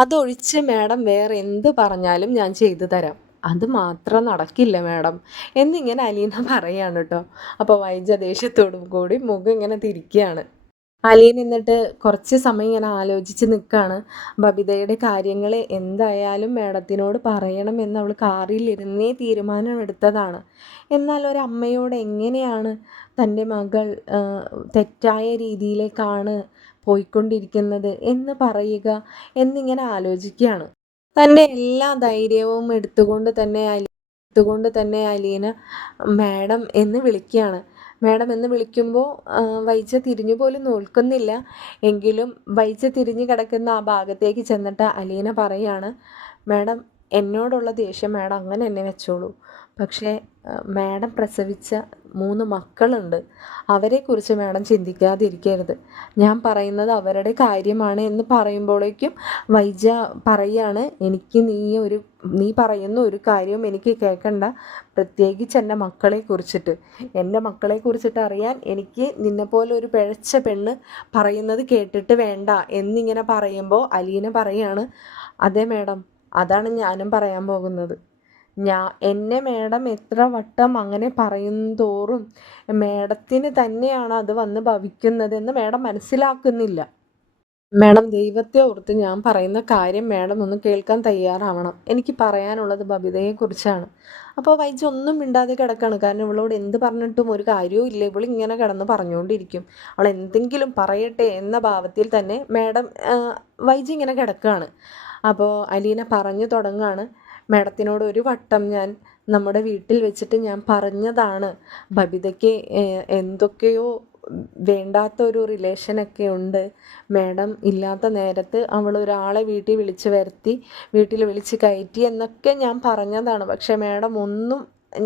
അതൊഴിച്ച് മാഡം വേറെ എന്ത് പറഞ്ഞാലും ഞാൻ ചെയ്തു തരാം. അത് മാത്രം നടക്കില്ല മാഡം എന്നിങ്ങനെ അലീന പറയാണ് കേട്ടോ. അപ്പോൾ വൈജ ദേഷ്യത്തോടും കൂടി മുഖം ഇങ്ങനെ തിരിക്കുകയാണ്. അലീന എന്നിട്ട് കുറച്ച് സമയം ഇങ്ങനെ ആലോചിച്ച് നിൽക്കുകയാണ്. ബബിതയുടെ കാര്യങ്ങൾ എന്തായാലും മാഡത്തിനോട് പറയണമെന്ന് അവൾ കാറിലിരുന്നേ തീരുമാനമെടുത്തതാണ്. എന്നാൽ ഒരമ്മയോട് എങ്ങനെയാണ് തൻ്റെ മകൾ തെറ്റായ രീതിയിലേക്കാണ് പോയിക്കൊണ്ടിരിക്കുന്നത് എന്ന് പറയുക എന്നിങ്ങനെ ആലോചിക്കുകയാണ്. തൻ്റെ എല്ലാ ധൈര്യവും എടുത്തുകൊണ്ട് തന്നെ അലീന മാഡം എന്ന് വിളിക്കുകയാണ്. മാഡം എന്ന് വിളിക്കുമ്പോൾ വൈജ തിരിഞ്ഞു പോലും നോക്കുന്നില്ല. എങ്കിലും വൈജ തിരിഞ്ഞു കിടക്കുന്ന ആ ഭാഗത്തേക്ക് ചെന്നിട്ട് അലീന പറയാണ്, മാഡം എന്നോടുള്ള ദേഷ്യം മാഡം അങ്ങനെ എന്നെ വെച്ചോളൂ. പക്ഷേ മാഡം പ്രസവിച്ച 3 മക്കളുണ്ട്. അവരെക്കുറിച്ച് മാഡം ചിന്തിക്കാതിരിക്കരുത്. ഞാൻ പറയുന്നത് അവരുടെ കാര്യമാണ് എന്ന് പറയുമ്പോഴേക്കും വൈജ പറയാണ്, എനിക്ക് നീ പറയുന്ന ഒരു കാര്യവും എനിക്ക് കേൾക്കണ്ട. പ്രത്യേകിച്ച് എൻ്റെ മക്കളെക്കുറിച്ചിട്ട് അറിയാൻ എനിക്ക് നിന്നെപ്പോലെ ഒരു പിഴച്ച പെണ്ണ് പറയുന്നത് കേട്ടിട്ട് വേണ്ട എന്നിങ്ങനെ പറയുമ്പോൾ അലീന പറയാണ്, അതെ മാഡം, അതാണ് ഞാനും പറയാൻ പോകുന്നത്. എന്നെ മാഡം എത്ര വട്ടം അങ്ങനെ പറയും തോറും മാഡത്തിന് തന്നെയാണ് അത് വന്ന് ഭവിക്കുന്നതെന്ന് മാഡം മനസ്സിലാക്കുന്നില്ല. മാഡം ദൈവത്തെ ഓർത്ത് ഞാൻ പറയുന്ന കാര്യം മാഡം ഒന്ന് കേൾക്കാൻ തയ്യാറാവണം. എനിക്ക് പറയാനുള്ളത് ബബിതയെക്കുറിച്ചാണ്. അപ്പോൾ വൈജ ഒന്നും മിണ്ടാതെ കിടക്കാണ്. കാരണം ഇവളോട് എന്ത് പറഞ്ഞിട്ടും ഒരു കാര്യവും ഇല്ല. ഇവളിങ്ങനെ കിടന്ന് പറഞ്ഞുകൊണ്ടിരിക്കും. അവൾ എന്തെങ്കിലും പറയട്ടെ എന്ന ഭാവത്തിൽ തന്നെ മാഡം വൈജ ഇങ്ങനെ കിടക്കുകയാണ്. അപ്പോൾ അലീന പറഞ്ഞു തുടങ്ങുകയാണ്, മാഡത്തിനോട് ഒരു വട്ടം ഞാൻ നമ്മുടെ വീട്ടിൽ വെച്ചിട്ട് ഞാൻ പറഞ്ഞതാണ്, ബബിതയ്ക്ക് എന്തൊക്കെയോ വേണ്ടാത്ത ഒരു റിലേഷനൊക്കെ ഉണ്ട്. മാഡം ഇല്ലാത്ത നേരത്ത് അവൾ ഒരാളെ വീട്ടിൽ വിളിച്ച് വരുത്തി, വീട്ടിൽ വിളിച്ച് കയറ്റി എന്നൊക്കെ ഞാൻ പറഞ്ഞതാണ്. പക്ഷേ മാഡം ഒന്നും,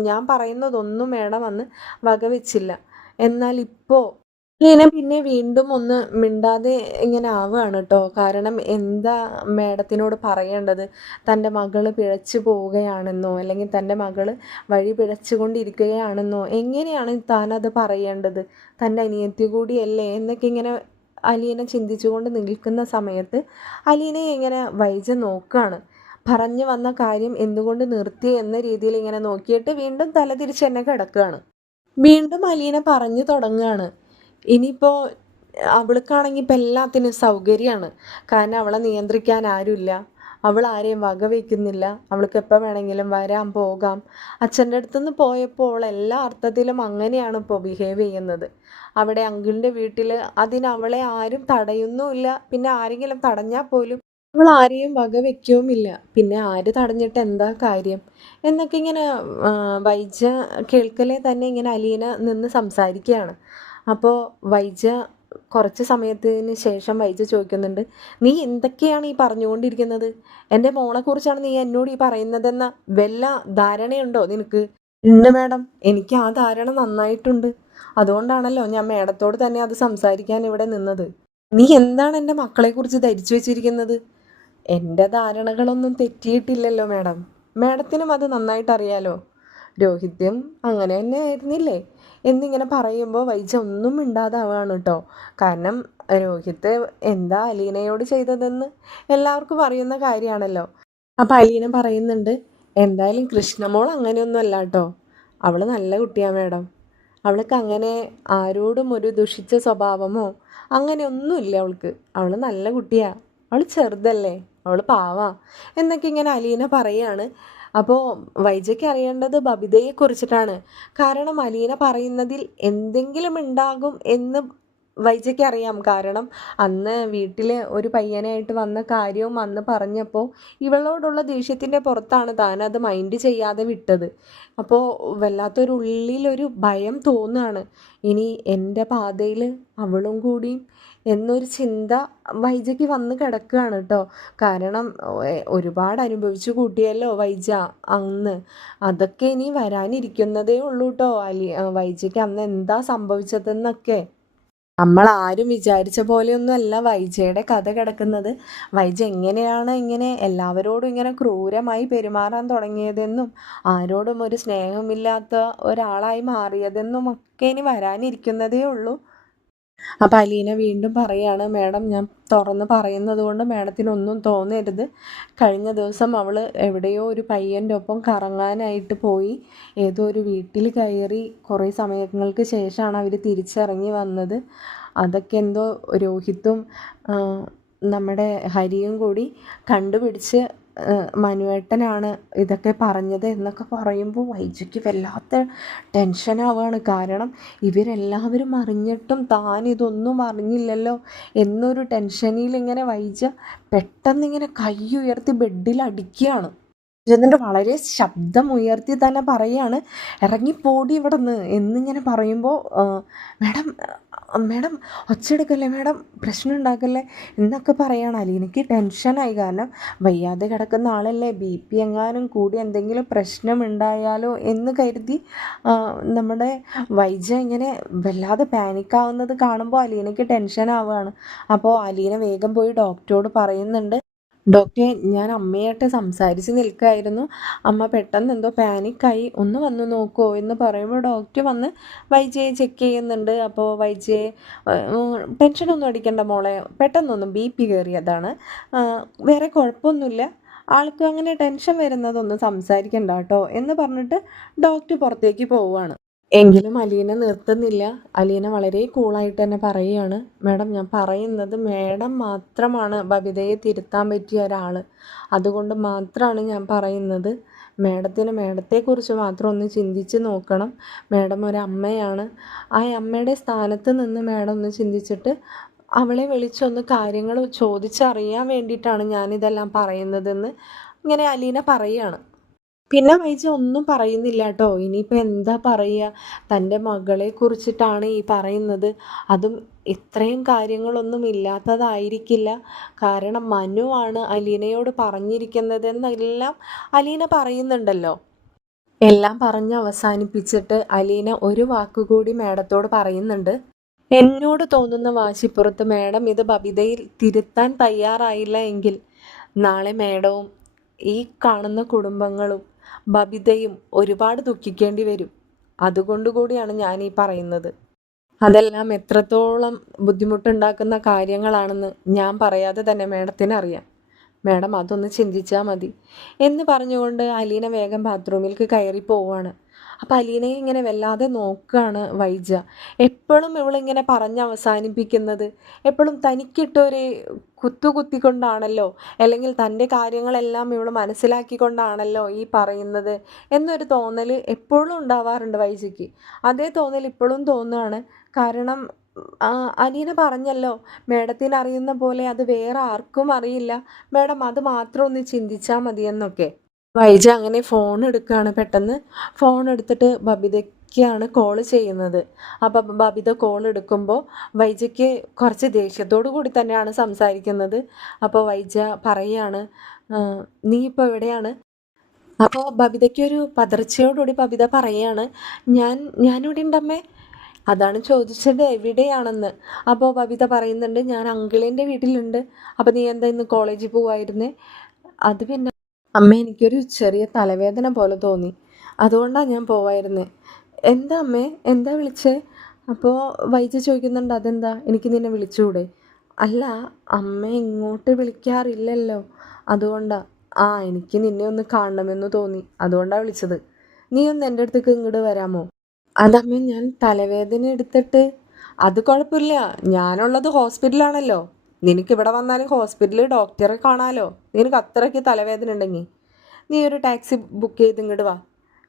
ഞാൻ പറയുന്നതൊന്നും മാഡം അന്ന് വകവെച്ചില്ല. എന്നാൽ ഇപ്പോൾ ലീന പിന്നെ വീണ്ടും ഒന്ന് മിണ്ടാതെ ഇങ്ങനെ ആവുകയാണ് കേട്ടോ. കാരണം എന്താ മാഡത്തിനോട് പറയേണ്ടത്? തൻ്റെ മകൾ പിഴച്ചു പോവുകയാണെന്നോ അല്ലെങ്കിൽ തൻ്റെ മകൾ വഴി പിഴച്ചുകൊണ്ടിരിക്കുകയാണെന്നോ എങ്ങനെയാണ് താനത് പറയേണ്ടത്? തൻ്റെ അനിയത്തി കൂടിയല്ലേ എന്നൊക്കെ ഇങ്ങനെ അലീന ചിന്തിച്ചുകൊണ്ട് നിൽക്കുന്ന സമയത്ത് അലീനയെ ഇങ്ങനെ വൈജ നോക്കുകയാണ്. പറഞ്ഞു വന്ന കാര്യം എന്തുകൊണ്ട് നിർത്തി എന്ന രീതിയിൽ ഇങ്ങനെ നോക്കിയിട്ട് വീണ്ടും തലതിരിച്ച് തന്നെ കിടക്കുകയാണ്. വീണ്ടും അലീന പറഞ്ഞു തുടങ്ങുകയാണ്, ഇനിയിപ്പോൾ അവൾക്കാണെങ്കിൽ ഇപ്പം എല്ലാത്തിനും സൗകര്യമാണ്. കാരണം അവളെ നിയന്ത്രിക്കാൻ ആരുമില്ല, അവൾ ആരെയും വകവയ്ക്കുന്നില്ല, അവൾക്ക് എപ്പോൾ വേണമെങ്കിലും വരാം പോകാം. അച്ഛൻ്റെ അടുത്തുനിന്ന് പോയപ്പോൾ എല്ലാ അർത്ഥത്തിലും അങ്ങനെയാണ് ഇപ്പോൾ ബിഹേവ് ചെയ്യുന്നത്. അവിടെ അങ്കിളിൻ്റെ വീട്ടിൽ അതിനവളെ ആരും തടയുന്നുമില്ല. പിന്നെ ആരെങ്കിലും തടഞ്ഞാൽ പോലും അവൾ ആരെയും വകവയ്ക്കുകയുമില്ല. പിന്നെ ആര് തടഞ്ഞിട്ട് എന്താ കാര്യം എന്നൊക്കെ ഇങ്ങനെ വൈജ കേൾക്കലേ തന്നെ ഇങ്ങനെ അലീന നിന്ന് സംസാരിക്കുകയാണ്. അപ്പോൾ വൈജ കുറച്ച് സമയത്തിന് ശേഷം വൈജ ചോദിക്കുന്നുണ്ട്, നീ എന്തൊക്കെയാണ് ഈ പറഞ്ഞുകൊണ്ടിരിക്കുന്നത്? എൻ്റെ മോളെക്കുറിച്ചാണ് നീ എന്നോട് ഈ പറയുന്നതെന്ന വല്ല ധാരണയുണ്ടോ നിനക്ക്? ഉണ്ട് മാഡം, എനിക്ക് ആ ധാരണ നന്നായിട്ടുണ്ട്. അതുകൊണ്ടാണല്ലോ ഞാൻ മാഡത്തോട് തന്നെ അത് സംസാരിക്കാൻ ഇവിടെ നിന്നത്. നീ എന്താണ് എൻ്റെ മക്കളെക്കുറിച്ച് ധരിച്ചു വെച്ചിരിക്കുന്നത്? എൻ്റെ ധാരണകളൊന്നും തെറ്റിയിട്ടില്ലല്ലോ മാഡം. മാഡത്തിനും അത് നന്നായിട്ട് അറിയാലോ. രോഹിത്യം അങ്ങനെ തന്നെ ആയിരുന്നില്ലേ എന്നിങ്ങനെ പറയുമ്പോൾ വൈജ ഒന്നും മിണ്ടാതാവാണ് കേട്ടോ. കാരണം രോഹിത്ത് എന്താ അലീനയോട് ചെയ്തതെന്ന് എല്ലാവർക്കും അറിയുന്ന കാര്യമാണല്ലോ. അപ്പം അലീന പറയുന്നുണ്ട്, എന്തായാലും കൃഷ്ണമോൾ അങ്ങനെയൊന്നും അല്ല കേട്ടോ. അവൾ നല്ല കുട്ടിയാണ് മാഡം. അവൾക്ക് അങ്ങനെ ആരോടും ഒരു ദുഷിച്ച സ്വഭാവമോ അങ്ങനെയൊന്നുമില്ല അവൾക്ക്. അവൾ നല്ല കുട്ടിയാണ്. അവൾ ചെറുതല്ലേ, അവൾ പാവാ എന്നൊക്കെ ഇങ്ങനെ അലീന പറയാണ്. അപ്പോൾ വൈജയ്ക്ക് അറിയേണ്ടത് ബബിതയെക്കുറിച്ചിട്ടാണ്. കാരണം അലീന പറയുന്നതിൽ എന്തെങ്കിലും ഉണ്ടാകും എന്ന് വൈജയ്ക്ക് അറിയാം. കാരണം അന്ന് വീട്ടിൽ ഒരു പയ്യനായിട്ട് വന്ന കാര്യവും അന്ന് പറഞ്ഞപ്പോൾ ഇവളോടുള്ള ദേഷ്യത്തിൻ്റെ പുറത്താണ് താൻ അത് മൈൻഡ് ചെയ്യാതെ വിട്ടത്. അപ്പോൾ വല്ലാത്തൊരു ഉള്ളിലൊരു ഭയം തോന്നുകയാണ്, ഇനി എൻ്റെ പാതയിൽ അവളും കൂടി എന്നൊരു ചിന്ത വൈജയ്ക്ക് വന്ന് കിടക്കുകയാണ് കേട്ടോ. കാരണം ഒരുപാട് അനുഭവിച്ചു കൂട്ടിയല്ലോ വൈജ അന്ന്. അതൊക്കെ ഇനി വരാനിരിക്കുന്നതേ ഉള്ളൂ കേട്ടോ. വൈജയ്ക്ക് അന്ന് എന്താ സംഭവിച്ചതെന്നൊക്കെ നമ്മൾ ആരും വിചാരിച്ച പോലെയൊന്നുമല്ല വൈജയുടെ കഥ കിടക്കുന്നത്. വൈജ എങ്ങനെയാണ് ഇങ്ങനെ എല്ലാവരോടും ഇങ്ങനെ ക്രൂരമായി പെരുമാറാൻ തുടങ്ങിയതെന്നും ആരോടും ഒരു സ്നേഹമില്ലാത്ത ഒരാളായി മാറിയതെന്നും ഒക്കെ ഇനി വരാനിരിക്കുന്നതേ ഉള്ളൂ. അപ്പം അലീന വീണ്ടും പറയാണ്, മാഡം ഞാൻ തുറന്ന് പറയുന്നത് കൊണ്ട് മാഡത്തിനൊന്നും തോന്നരുത്. കഴിഞ്ഞ ദിവസം അവൾ എവിടെയോ ഒരു പയ്യൻ്റെ ഒപ്പം കറങ്ങാനായിട്ട് പോയി. ഏതോ ഒരു വീട്ടിൽ കയറി കുറേ സമയങ്ങൾക്ക് ശേഷമാണ് അവർ തിരിച്ചിറങ്ങി വന്നത്. അതൊക്കെ എന്തോ രോഹിത്തും നമ്മുടെ ഹരിയും കൂടി കണ്ടുപിടിച്ച് മനുവേട്ടനാണ് ഇതൊക്കെ പറഞ്ഞത് എന്നൊക്കെ പറയുമ്പോൾ വൈജയ്ക്ക് വല്ലാത്ത ടെൻഷനാവുകയാണ്. കാരണം ഇവരെല്ലാവരും അറിഞ്ഞിട്ടും താൻ ഇതൊന്നും അറിഞ്ഞില്ലല്ലോ എന്നൊരു ടെൻഷനിൽ ഇങ്ങനെ വൈജ പെട്ടെന്നിങ്ങനെ കൈ ഉയർത്തി ബെഡിൽ അടിക്കുകയാണ്. എന്നിട്ട് വളരെ ശബ്ദം ഉയർത്തി തന്നെ പറയാണ്, ഇറങ്ങിപ്പോടി ഇവിടെ നിന്ന് എന്നിങ്ങനെ പറയുമ്പോൾ മാഡം മാഡം ഒച്ചെടുക്കല്ലേ മാഡം, പ്രശ്നം ഉണ്ടാക്കല്ലേ എന്നൊക്കെ പറയുകയാണ്. അലീനയ്ക്ക് ടെൻഷനായി. കാരണം വയ്യാതെ കിടക്കുന്ന ആളല്ലേ, BP എങ്ങാനും കൂടി എന്തെങ്കിലും പ്രശ്നമുണ്ടായാലോ എന്ന് കരുതി നമ്മുടെ വൈജ ഇങ്ങനെ വല്ലാതെ പാനിക്കാവുന്നത് കാണുമ്പോൾ അലീനയ്ക്ക് ടെൻഷനാവുകയാണ്. അപ്പോൾ അലീന വേഗം പോയി ഡോക്ടറോട് പറയുന്നുണ്ട്, ഡോക്ടറെ ഞാൻ അമ്മയായിട്ട് സംസാരിച്ച് നിൽക്കുകയായിരുന്നു, അമ്മ പെട്ടെന്ന് എന്തോ പാനിക്കായി, ഒന്ന് വന്ന് നോക്കുമോ എന്ന് പറയുമ്പോൾ ഡോക്ടർ വന്ന് വൈജയെ ചെക്ക് ചെയ്യുന്നുണ്ട്. അപ്പോൾ വൈജയെ ടെൻഷനൊന്നും അടിക്കേണ്ട മോളെ, പെട്ടെന്നൊന്നും BP കയറിയതാണ്, വേറെ കുഴപ്പമൊന്നുമില്ല, ആൾക്ക് അങ്ങനെ ടെൻഷൻ വരുന്നതൊന്നും സംസാരിക്കണ്ട കേട്ടോ എന്ന് പറഞ്ഞിട്ട് ഡോക്ടർ പുറത്തേക്ക് പോവുകയാണ്. എങ്കിലും അലീന നിർത്തുന്നില്ല. അലീന വളരെ കൂളായിട്ട് തന്നെ പറയുകയാണ്, മാഡം ഞാൻ പറയുന്നത് മാഡം മാത്രമാണ് ബബിതയെ തിരുത്താൻ പറ്റിയ ഒരാൾ. അതുകൊണ്ട് മാത്രമാണ് ഞാൻ പറയുന്നത്. മാഡത്തിന് മാഡത്തെക്കുറിച്ച് മാത്രം ഒന്ന് ചിന്തിച്ച് നോക്കണം. മാഡം ഒരു അമ്മയാണ്. ആ അമ്മയുടെ സ്ഥാനത്ത് നിന്ന് മാഡം ഒന്ന് ചിന്തിച്ചിട്ട് അവളെ വിളിച്ചൊന്ന് കാര്യങ്ങൾ ചോദിച്ചറിയാൻ വേണ്ടിയിട്ടാണ് ഞാനിതെല്ലാം പറയുന്നതെന്ന് ഇങ്ങനെ അലീന പറയുകയാണ്. പിന്നെ വൈജ ഒന്നും പറയുന്നില്ല കേട്ടോ. ഇനിയിപ്പോൾ എന്താ പറയുക, തൻ്റെ മകളെ കുറിച്ചിട്ടാണ് ഈ പറയുന്നത്. അതും ഇത്രയും കാര്യങ്ങളൊന്നും ഇല്ലാത്തതായിരിക്കില്ല. കാരണം മനുവാണ് അലീനയോട് പറഞ്ഞിരിക്കുന്നതെന്നെല്ലാം അലീന പറയുന്നുണ്ടല്ലോ. എല്ലാം പറഞ്ഞ് അവസാനിപ്പിച്ചിട്ട് അലീന ഒരു വാക്കുകൂടി മാഡത്തോട് പറയുന്നുണ്ട്. എന്നോട് തോന്നുന്ന വാശിപ്പുറത്ത് മാഡം ഇത് ബബിതയിൽ തിരുത്താൻ തയ്യാറായില്ല എങ്കിൽ നാളെ മാഡവും ഈ കാണുന്ന കുടുംബങ്ങളും ബബിതയും ഒരുപാട് ദുഃഖിക്കേണ്ടി വരും. അതുകൊണ്ടുകൂടിയാണ് ഞാൻ ഈ പറയുന്നത്. അതെല്ലാം എത്രത്തോളം ബുദ്ധിമുട്ടുണ്ടാക്കുന്ന കാര്യങ്ങളാണെന്ന് ഞാൻ പറയാതെ തന്നെ മാഡത്തിന് അറിയാം. മാഡം അതൊന്ന് ചിന്തിച്ചാൽ മതി എന്ന് പറഞ്ഞുകൊണ്ട് അലീന വേഗം ബാത്റൂമിലേക്ക് കയറി പോവുകയാണ്. അപ്പോൾ അലീനയെ ഇങ്ങനെ വല്ലാതെ നോക്കുകയാണ് വൈജ. എപ്പോഴും ഇവളിങ്ങനെ പറഞ്ഞ് അവസാനിപ്പിക്കുന്നത് എപ്പോഴും തനിക്കിട്ടൊരു കുത്തിക്കൊണ്ടാണല്ലോ, അല്ലെങ്കിൽ തൻ്റെ കാര്യങ്ങളെല്ലാം ഇവൾ മനസ്സിലാക്കിക്കൊണ്ടാണല്ലോ ഈ പറയുന്നത് എന്നൊരു തോന്നൽ എപ്പോഴും ഉണ്ടാവാറുണ്ട് വൈജയ്ക്ക്. അതേ തോന്നൽ ഇപ്പോഴും തോന്നുകയാണ്. കാരണം അലീന പറഞ്ഞല്ലോ, മേഡത്തിന് അറിയുന്ന പോലെ അത് വേറെ ആർക്കും അറിയില്ല, മേഡം അത് മാത്രം ഒന്ന് ചിന്തിച്ചാൽ മതിയെന്നൊക്കെ. വൈജ അങ്ങനെ ഫോൺ എടുക്കുകയാണ്. പെട്ടെന്ന് ഫോൺ എടുത്തിട്ട് ബബിതയ്ക്കാണ് കോൾ ചെയ്യുന്നത്. അപ്പം ബബിത കോൾ എടുക്കുമ്പോൾ വൈജയ്ക്ക് കുറച്ച് ദേഷ്യത്തോടു കൂടി തന്നെയാണ് സംസാരിക്കുന്നത്. അപ്പോൾ വൈജ പറയാണ്, നീ ഇപ്പോൾ എവിടെയാണ്? അപ്പോൾ ബബിതയ്ക്കൊരു പതർച്ചയോടുകൂടി ബബിത പറയാണ്, ഞാനിവിടെ ഉണ്ടമ്മേ. അതാണ് ചോദിച്ചത് എവിടെയാണെന്ന്. അപ്പോൾ ബബിത പറയുന്നുണ്ട്, ഞാൻ അങ്കിളിൻ്റെ വീട്ടിലുണ്ട്. അപ്പോൾ നീ എന്താ ഇന്ന് കോളേജിൽ പോവായിരുന്നേ? അത് പിന്നെ അമ്മ, എനിക്കൊരു ചെറിയ തലവേദന പോലെ തോന്നി, അതുകൊണ്ടാണ് ഞാൻ പോവായിരുന്നേ. എന്താ അമ്മേ, എന്താ വിളിച്ചേ? അപ്പോൾ വൈജ ചോദിക്കുന്നുണ്ട്, അതെന്താ, എനിക്ക് നിന്നെ വിളിച്ചുകൂടെ? അല്ല, അമ്മ ഇങ്ങോട്ട് വിളിക്കാറില്ലല്ലോ, അതുകൊണ്ടാണ്. എനിക്ക് നിന്നെ ഒന്ന് കാണണമെന്ന് തോന്നി, അതുകൊണ്ടാണ് വിളിച്ചത്. നീ ഒന്ന് എൻ്റെ അടുത്തേക്ക് ഇങ്ങോട്ട് വരാമോ? അതമ്മ, ഞാൻ തലവേദന എടുത്തിട്ട്. അത് കുഴപ്പമില്ല, ഞാനുള്ളത് ഹോസ്പിറ്റലാണല്ലോ. നിനക്ക് ഇവിടെ വന്നാലും ഹോസ്പിറ്റലിൽ ഡോക്ടറെ കാണാമല്ലോ. നിനക്ക് അത്രയ്ക്ക് തലവേദന ഉണ്ടെങ്കിൽ നീ ഒരു ടാക്സി ബുക്ക് ചെയ്ത് ഇങ്ങോട്ട് വാ,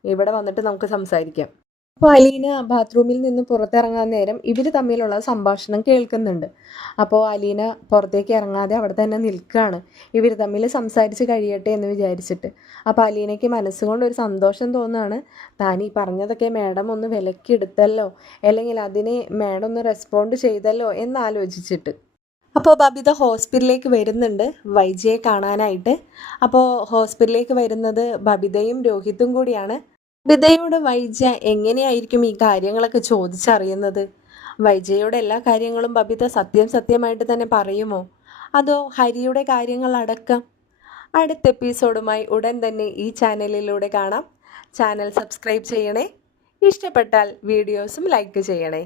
ഇവിടെ വന്നിട്ട് നമുക്ക് സംസാരിക്കാം. അപ്പോൾ അലീന ബാത്റൂമിൽ നിന്ന് പുറത്തിറങ്ങാൻ നേരം ഇവർ തമ്മിലുള്ള സംഭാഷണം കേൾക്കുന്നുണ്ട്. അപ്പോൾ അലീന പുറത്തേക്ക് ഇറങ്ങാതെ അവിടെ തന്നെ നിൽക്കുകയാണ്, ഇവർ തമ്മിൽ സംസാരിച്ച് കഴിയട്ടെ എന്ന് വിചാരിച്ചിട്ട്. അപ്പോൾ അലീനയ്ക്ക് മനസ്സുകൊണ്ട് ഒരു സന്തോഷം തോന്നുകയാണ്. താൻ ഈ പറഞ്ഞതൊക്കെ മാഡം ഒന്ന് വിലക്കെടുത്തല്ലോ, അല്ലെങ്കിൽ അതിനെ മാഡം ഒന്ന് റെസ്പോണ്ട് ചെയ്തല്ലോ എന്നാലോചിച്ചിട്ട്. അപ്പോൾ ബബിത ഹോസ്പിറ്റലിലേക്ക് വരുന്നുണ്ട് വൈജയെ കാണാനായിട്ട്. അപ്പോൾ ഹോസ്പിറ്റലിലേക്ക് വരുന്നത് ബബിതയും രോഹിത്തും കൂടിയാണ്. ബബിതയോട് വൈജ എങ്ങനെയായിരിക്കും ഈ കാര്യങ്ങളൊക്കെ ചോദിച്ചറിയുന്നത്? വൈജയുടെ എല്ലാ കാര്യങ്ങളും ബബിത സത്യമായിട്ട് തന്നെ പറയുമോ? അതോ ഹരിയുടെ കാര്യങ്ങളടക്കം? അടുത്ത എപ്പിസോഡുമായി ഉടൻ തന്നെ ഈ ചാനലിലൂടെ കാണാം. ചാനൽ സബ്സ്ക്രൈബ് ചെയ്യണേ. ഇഷ്ടപ്പെട്ടാൽ വീഡിയോസും ലൈക്ക് ചെയ്യണേ.